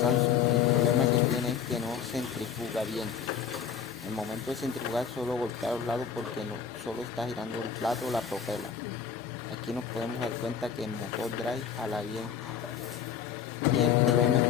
Samsung. El problema que tiene es que no centrifuga bien. En el momento de centrifugar solo golpea a los lados porque no, solo está girando el plato o la propela. Aquí nos podemos dar cuenta que el motor drive jala bien. Y el problema es